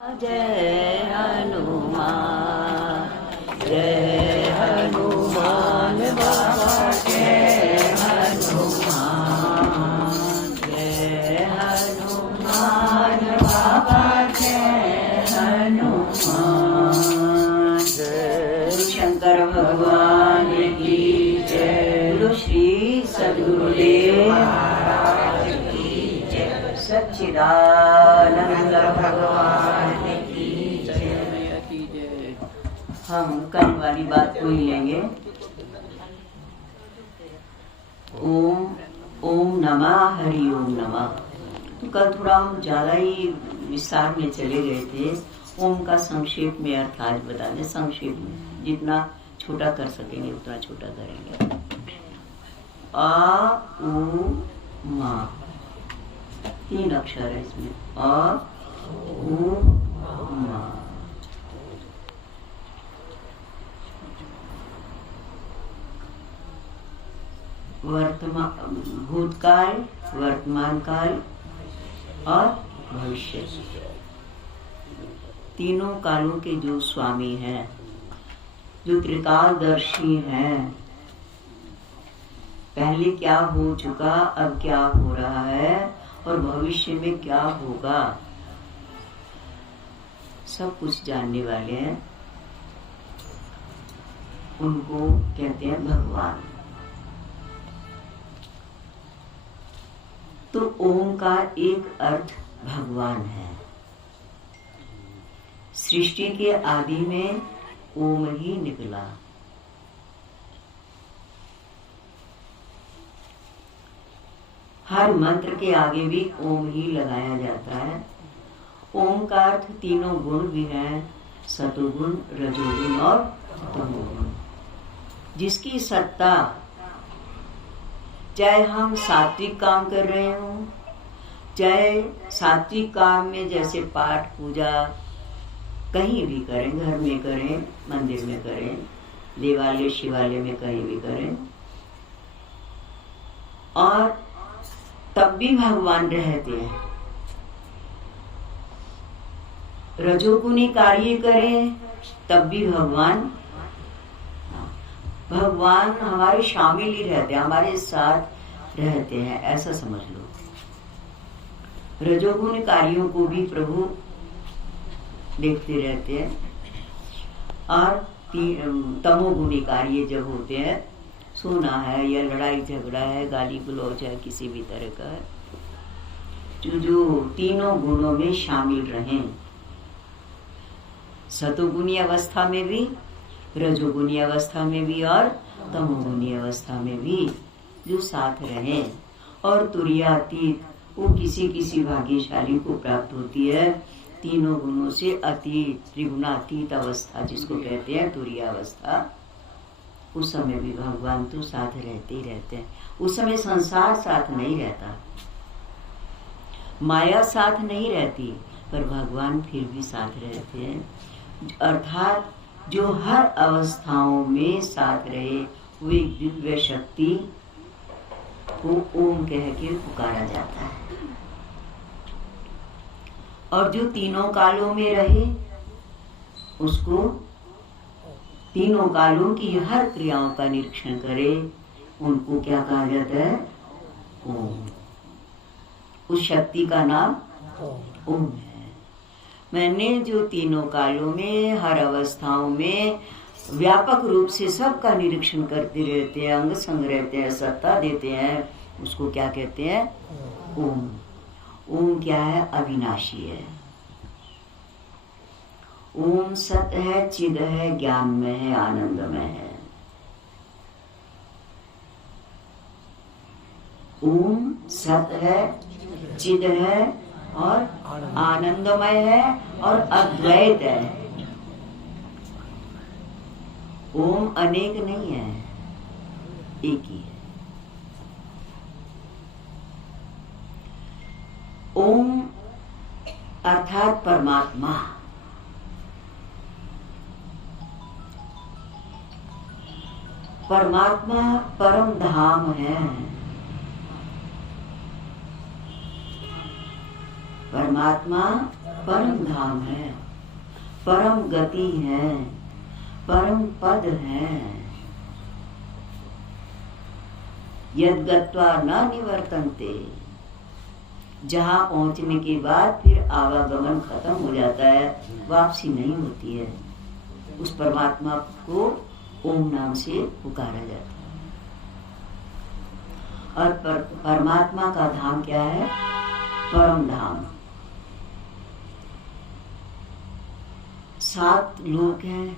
जय हनुमान जय हनुमान बाबा जय हनुमान जय हनुमान बाबा जय हनुमान जय शंकर भगवान की जय गुरु श्री सद्गुरुदेव महाराज की जय सच्चिदानंद भगवान की जय। हम कल वाली बात को ही लेंगे। ओम ओम नमः हरि ओम नमः। तो कल थोड़ा हम ज्यादा ही विस्तार में चले गए थे। ओम का संक्षेप में अर्थ आज बता दें। संक्षेप में जितना छोटा कर सकेंगे उतना छोटा करेंगे। आ उ मा 3 अक्षर है इसमें। अ उ मा। वर्तमान भूतकाल, वर्तमान काल और भविष्य, तीनों कालों के जो स्वामी हैं, जो त्रिकालदर्शी हैं, पहले क्या हो चुका, अब क्या हो रहा है और भविष्य में क्या होगा, सब कुछ जानने वाले हैं। उनको कहते हैं भगवान। तो ओम का एक अर्थ भगवान है। सृष्टि के आदि में ओम ही निकला। हर मंत्र के आगे भी ओम ही लगाया जाता है। ओम का अर्थ तीनों गुण भी हैं, सतोगुण, रजोगुण और तमोगुण। जिसकी सत्ता, चाहे हम सात्विक काम कर रहे हों, चाहे सात्विक काम में जैसे पाठ पूजा कहीं भी करें, घर में करें, मंदिर में करें, देवालय शिवालय में कहीं भी करें, और तब भी भगवान रहते हैं। रजोगुणी कार्य करें तब भी भगवान हमारे शामिल ही रहते हैं, हमारे साथ रहते हैं, ऐसा समझ लो। रजोगुण कार्यों को भी प्रभु देखते रहते हैं। और तमोगुणी कार्य जब होते हैं, सोना है या लड़ाई झगड़ा है, गाली गलौज है, किसी भी तरह का है, जो तीनों गुणों में शामिल रहें, सतोगुणी अवस्था में भी, रजोगुणी अवस्था में भी और तमोगुणी अवस्था में भी जो साथ रहें। और तुरीयातीत, वो किसी किसी भाग्यशाली को प्राप्त होती है तीनों गुणों से अतीत, त्रिगुणातीत अवस्था जिसको कहते हैं तुरीयावस्था। उस समय भी भगवान तो साथ रहते ही रहते हैं। उस समय संसार साथ नहीं रहता, माया साथ नहीं रहती, पर भगवान फिर भी साथ रहते हैं। अर्थात जो हर अवस्थाओं में साथ रहे, वो एक दिव्य शक्ति को ओम कह के पुकारा जाता है। और जो तीनों कालों में रहे, उसको तीनों कालों की हर क्रियाओं का निरीक्षण करे, उनको क्या कहा जाता है? ओम। उस शक्ति का नाम ओम है। मैंने जो तीनों कालों में, हर अवस्थाओं में व्यापक रूप से सबका निरीक्षण करते रहते हैं, अंग संग रहते हैं, सत्ता देते हैं, उसको क्या कहते हैं? ओम। ओम क्या है? अविनाशी है। ओम सत है, चिद है, ज्ञान में है, आनंदमय है। ओम सत है, चिद है और आनंदमय है और अद्वैत है। ओम अनेक नहीं है, एक ही है। ओम अर्थात परमात्मा। परमात्मा परम धाम है। परमात्मा परम धाम है, परम गति है, परम पद है। यद गत्वा न निवर्तन्ते, जहाँ पहुँचने के बाद फिर आवागमन खत्म हो जाता है, वापसी नहीं होती है। उस परमात्मा को ओम नाम से पुकारा जाता है। और परमात्मा का धाम क्या है? परम धाम। 7 लोक हैं,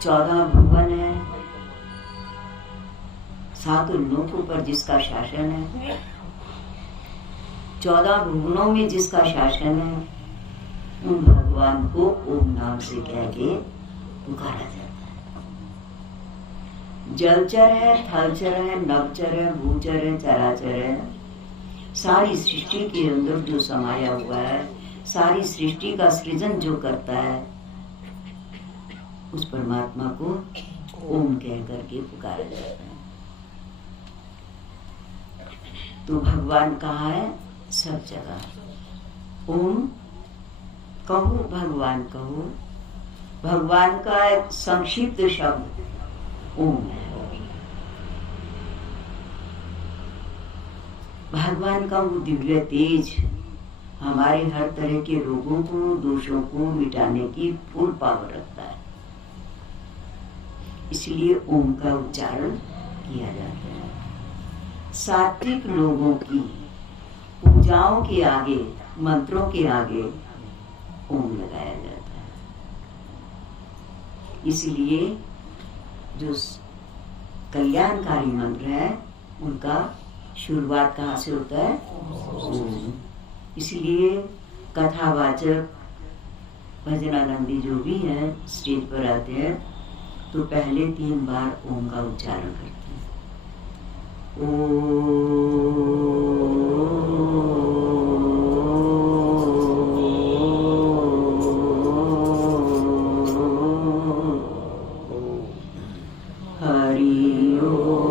14 भुवन है, 7 लोकों पर जिसका शासन है, 14 भुवनों में जिसका शासन है, उन भगवान को ओम नाम से कह के पुकारा जाता है। जलचर है, थलचर है, नवचर है, भूचर है, चराचर है, सारी सृष्टि के अंदर जो समाया हुआ है, सारी सृष्टि का सृजन जो करता है, उस परमात्मा को ओम कह करके पुकारा जाता है। तो भगवान कहाँ है? सब जगह। ओम कहो, भगवान कहो। भगवान का एक संक्षिप्त शब्द ओम है। भगवान का वो दिव्य तेज हमारे हर तरह के रोगों को, दोषों को मिटाने की फुल पावर रखता है। इसलिए ओम का उच्चारण किया जाता है। सात्विक लोगों की पूजाओं के आगे, मंत्रों के आगे ओम लगाया जाता है। इसलिए जो कल्याणकारी मंत्र है, उनका शुरुआत कहाँ से होता है? ओम। इसलिए कथावाचक भजनानंदी जो भी हैं स्टेज पर आते हैं तो पहले 3 बार ओम का उच्चारण करते हैं। हरि ओम।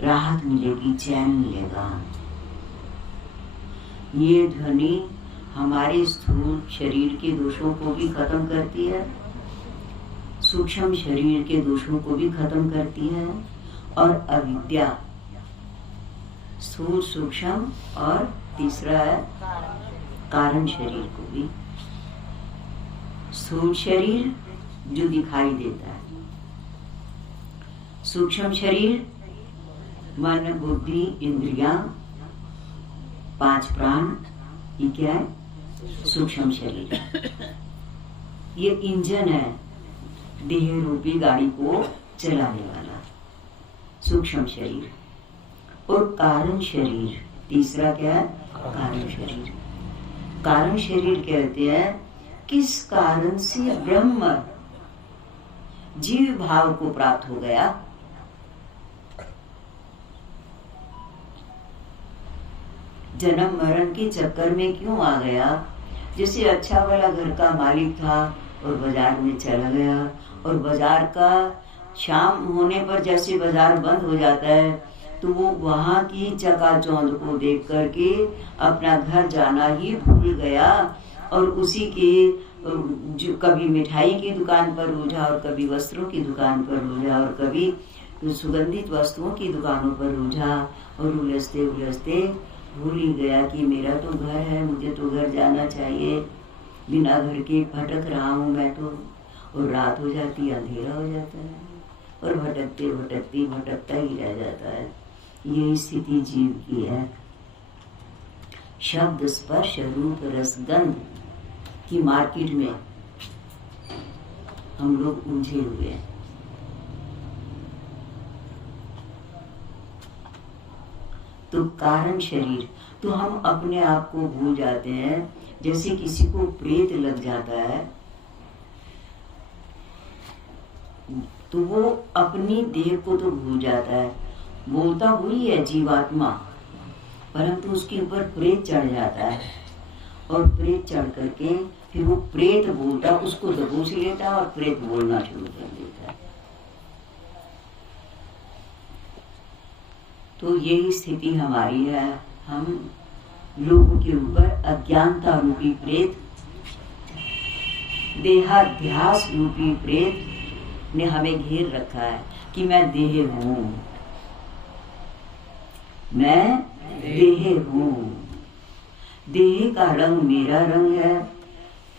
राहत मिलेगी, चैन मिलेगा। ये ध्वनि हमारे स्थूल शरीर के दोषों को भी खत्म करती है, सूक्ष्म शरीर के दोषों को भी खत्म करती है, और अविद्या, स्थूल, सूक्ष्म और तीसरा है कारण शरीर को भी। स्थूल शरीर जो दिखाई देता है, सूक्ष्म शरीर मन, बुद्धि, इंद्रियां, 5 प्राण, ये क्या है? सूक्ष्म शरीर। ये इंजन है देह रूपी गाड़ी को चलाने वाला, सूक्ष्म शरीर। और कारण शरीर तीसरा क्या है? कारण शरीर। कारण शरीर कहते हैं किस कारण से ब्रह्म जीव भाव को प्राप्त हो गया। जन्म मरण के चक्कर में क्यों आ गया? जैसे अच्छा वाला घर का मालिक था और बाजार में चला गया, और बाजार का शाम होने पर जैसे बाजार बंद हो जाता है तो वो वहाँ की चकाचौंध को देख करके अपना घर जाना ही भूल गया, और उसी के जो कभी मिठाई की दुकान पर रुझा, और कभी वस्त्रों की दुकान पर रुझा, और कभी सुगंधित वस्तुओं की दुकानों पर रुझा, और उलझते उलझते भूल ही गया कि मेरा तो घर है, मुझे तो घर जाना चाहिए। बिना घर के भटक रहा हूँ मैं तो, और रात हो जाती, अंधेरा हो जाता है, और भटकते भटकते भटकता ही रह जाता है। ये स्थिति जीव की है। शब्द, स्पर्श, रूप, रस, गंध की मार्केट में हम लोग उलझे हुए हैं। तो कारण शरीर, तो हम अपने आप को भूल जाते हैं। जैसे किसी को प्रेत लग जाता है तो वो अपनी देह को तो भूल जाता है, बोलता वही है जीवात्मा, परंतु उसके ऊपर प्रेत चढ़ जाता है और प्रेत चढ़ करके फिर वो प्रेत बोलता, उसको दबोच लेता है और प्रेत बोलना शुरू कर देता है। तो यही स्थिति हमारी है। हम लोगों के ऊपर अज्ञानता रूपी प्रेत, देहाध्यास रूपी प्रेत ने हमें घेर रखा है कि मैं देह हूं, मैं देह हूं, देह का रंग मेरा रंग है।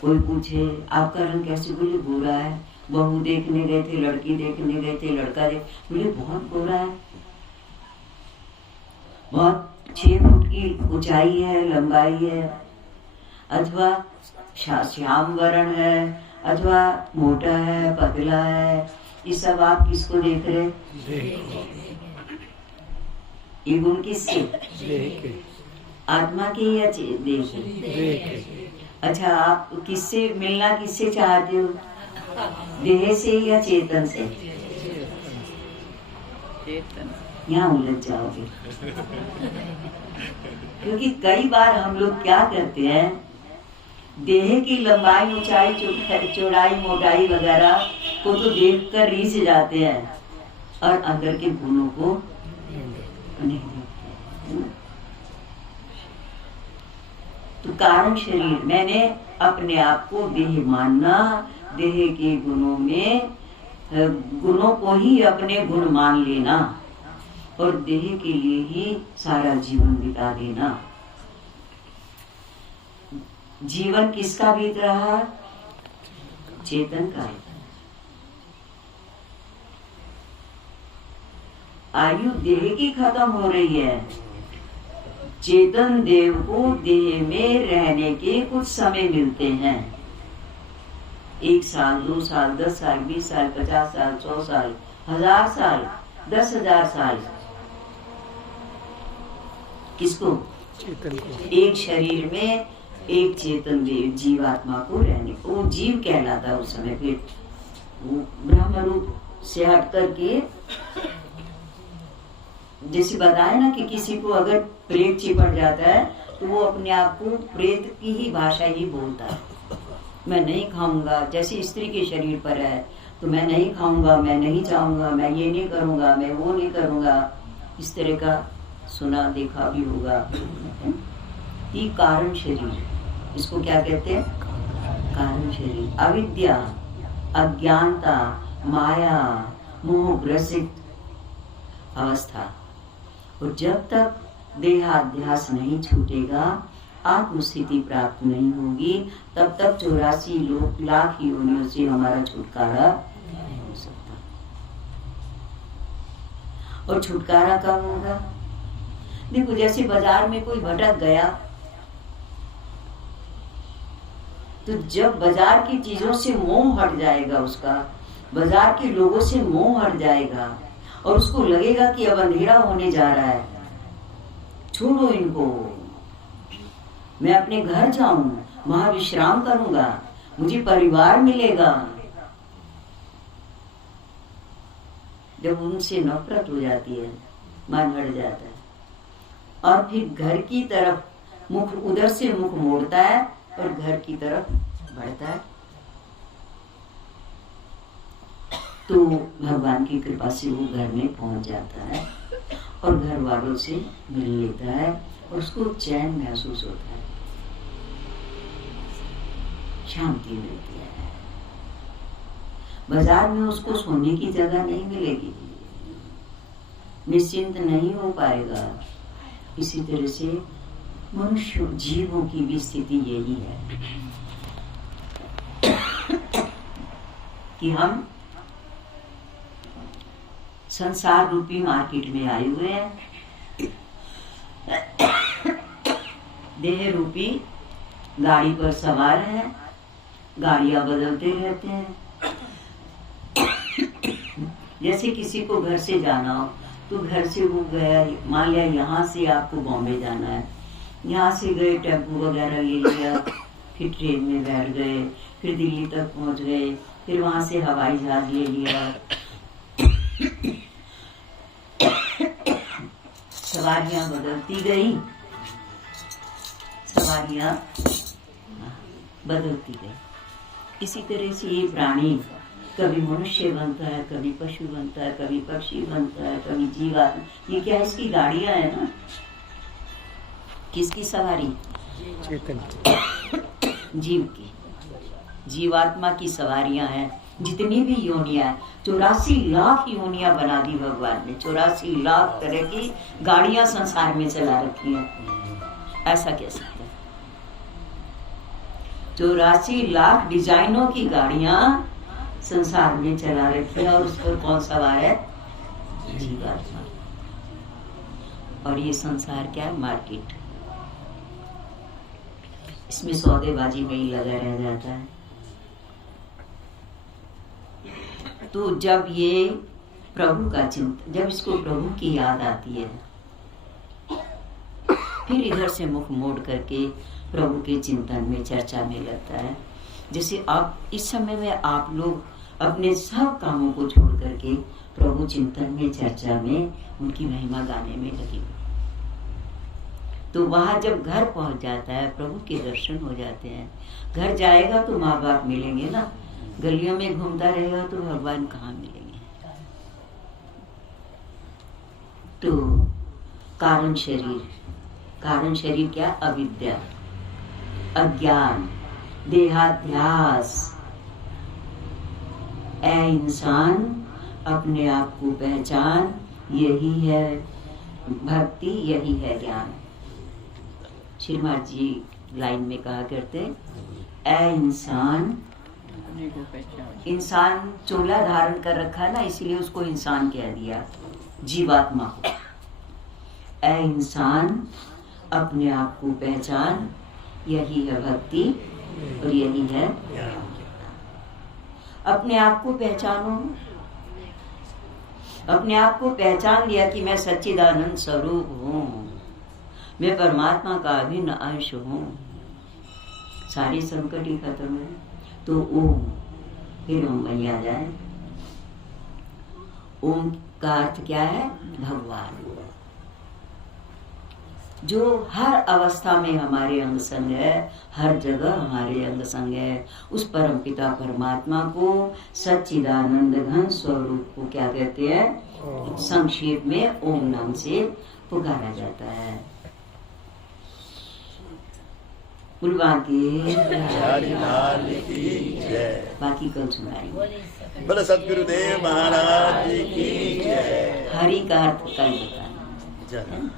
कोई पूछे आपका रंग कैसे, बोले गोरा है। बहू देखने गए थे, लड़की देखने गए थे, लड़का बोले बहुत गोरा है, बहुत 6 फुट की ऊंचाई है, लंबाई है, अथवा श्याम वर्ण है, अथवा मोटा है, पतला है। ये सब आप किसको देख रहे? ये गुण किससे? आत्मा के या देह के? अच्छा, आप किससे मिलना, किससे चाहते हो? देह से या चेतन से? चेतन। यहाँ उलझ जाओगे क्योंकि कई बार हम लोग क्या करते हैं, देह की लंबाई, ऊंचाई, चौड़ाई, मोटाई वगैरह को तो देखकर रीझ जाते हैं और अंदर के गुणों को नहीं देखते। तो कारण शरीर, मैंने अपने आप को देह मानना, देह के गुणों में गुणों को ही अपने गुण मान लेना और देह के लिए ही सारा जीवन बिता देना। जीवन किसका बीत रहा? चेतन का। आयु देह की खत्म हो रही है, चेतन देव को देह में रहने के कुछ समय मिलते हैं। 1 साल, 2 साल, 10 साल, 20 साल, 50 साल, 100 साल, 1000 साल, 10,000 साल। किसको? चेतन को। एक शरीर में एक चेतन देव जीवात्मा को रहने को, वो जीव कहलाता है उस समय। फिर वो ब्रह्म रूप से हट करके, जैसे बताया ना कि किसी को अगर प्रेत चिपट जाता है तो वो अपने आप को प्रेत की ही भाषा ही बोलता है। मैं नहीं खाऊंगा, जैसे स्त्री के शरीर पर है तो मैं नहीं खाऊंगा, मैं नहीं चाहूंगा, मैं ये नहीं करूंगा, मैं वो नहीं करूंगा, इस तरह का सुना देखा भी होगा। ये कारण शरीर, इसको क्या कहते हैं? कारण शरीर। अविद्या, अज्ञानता, माया, मोह ग्रसित अवस्था। और जब तक देहाध्यास नहीं छूटेगा, आत्म स्थिति प्राप्त नहीं होगी, तब तक 84 लाख योनियों से हमारा छुटकारा नहीं हो सकता। और छुटकारा कब होगा? देखो, जैसे बाजार में कोई भटक गया तो जब बाजार की चीजों से मोह हट जाएगा, उसका बाजार के लोगों से मोह हट जाएगा और उसको लगेगा कि अब अंधेरा होने जा रहा है, छोड़ो इनको, मैं अपने घर जाऊं, वहां विश्राम करूंगा, मुझे परिवार मिलेगा। जब उनसे नफरत हो जाती है, मन हट जाता है और फिर घर की तरफ मुख, उधर से मुख मोड़ता है और घर की तरफ बढ़ता है, तो भगवान की कृपा से वो घर में पहुंच जाता है और घर वालों से मिल लेता है और उसको चैन महसूस होता है, शांति मिलती है। बाजार में उसको सोने की जगह नहीं मिलेगी, निश्चिंत नहीं हो पाएगा। इसी तरह से मनुष्य जीवों की भी स्थिति यही है कि हम संसार रूपी मार्केट में आए हुए हैं, देह रूपी गाड़ी पर सवार हैं, गाड़ियां बदलते रहते हैं। जैसे किसी को घर से जाना हो तो घर से वो गया, मान लिया यहाँ से आपको बॉम्बे जाना है, यहाँ से गए टेम्पो वगैरह ले लिया, फिर ट्रेन में बैठ गए, फिर दिल्ली तक पहुंच गए, फिर वहां से हवाई जहाज ले लिया। सवारियां बदलती गई, सवारियां बदलती गई। इसी तरह से ये प्राणी कभी मनुष्य बनता है, कभी पशु बनता है, कभी पक्षी बनता है, कभी जीवात्मा। ये क्या, इसकी गाड़ियां है ना। किसकी सवारी? जीव की, जीवात्मा की सवारियां हैं। जितनी भी योनियां हैं, 84 लाख योनियां बना दी भगवान ने। 84 लाख तरह की गाड़ियां संसार में चला रखी हैं। ऐसा कह सकते हैं 84 लाख डिजाइनों की गाड़ियां संसार में चला रखी है। और उस पर कौन सवार है? जीवात्मा। और ये संसार क्या है? मार्केट। इसमें सौदेबाजी में ही लगा रह जाता है। तो जब ये प्रभु का चिंतन, जब इसको प्रभु की याद आती है, फिर इधर से मुख मोड़ करके प्रभु के चिंतन में, चर्चा में लगता है। जैसे आप इस समय में आप लोग अपने सब कामों को छोड़ करके प्रभु चिंतन में, चर्चा में, उनकी महिमा गाने में लगे। तो वहां जब घर पहुंच जाता है, प्रभु के दर्शन हो जाते हैं। घर जाएगा तो माँ बाप मिलेंगे ना, गलियों में घूमता रहेगा तो भगवान कहाँ मिलेंगे। तो कारण शरीर, कारण शरीर क्या? अविद्या, अज्ञान, देहाध्यास। ऐ इंसान अपने आप को पहचान, यही है भक्ति, यही है ज्ञान। श्रीमान जी लाइन में कहा करते, ऐ इंसान, इंसान चोला धारण कर रखा ना, इसलिए उसको इंसान कह दिया, जीवात्मा को। ऐ इंसान अपने आप को पहचान, यही है भक्ति और यही है। अपने आप को पहचानो। अपने आप को पहचान लिया कि मैं सच्चिदानंद स्वरूप हूँ, मैं परमात्मा का अभिन्न अंश हूँ, सारे संकट ही खत्म है। तो ओम, फिर ओम वही आ जाए। ओम का अर्थ क्या है? भगवान, जो हर अवस्था में हमारे अंग संग है, हर जगह हमारे अंग संग है। उस परम पिता परमात्मा को, सच्चिदानंद घन स्वरूप को क्या कहते हैं? संक्षेप में ओम नाम से पुकारा जाता है। बाकी कल सुनाएंगे। बोलो सतगुरुदेव महाराज की जय। हरि का अर्थ कल बताना।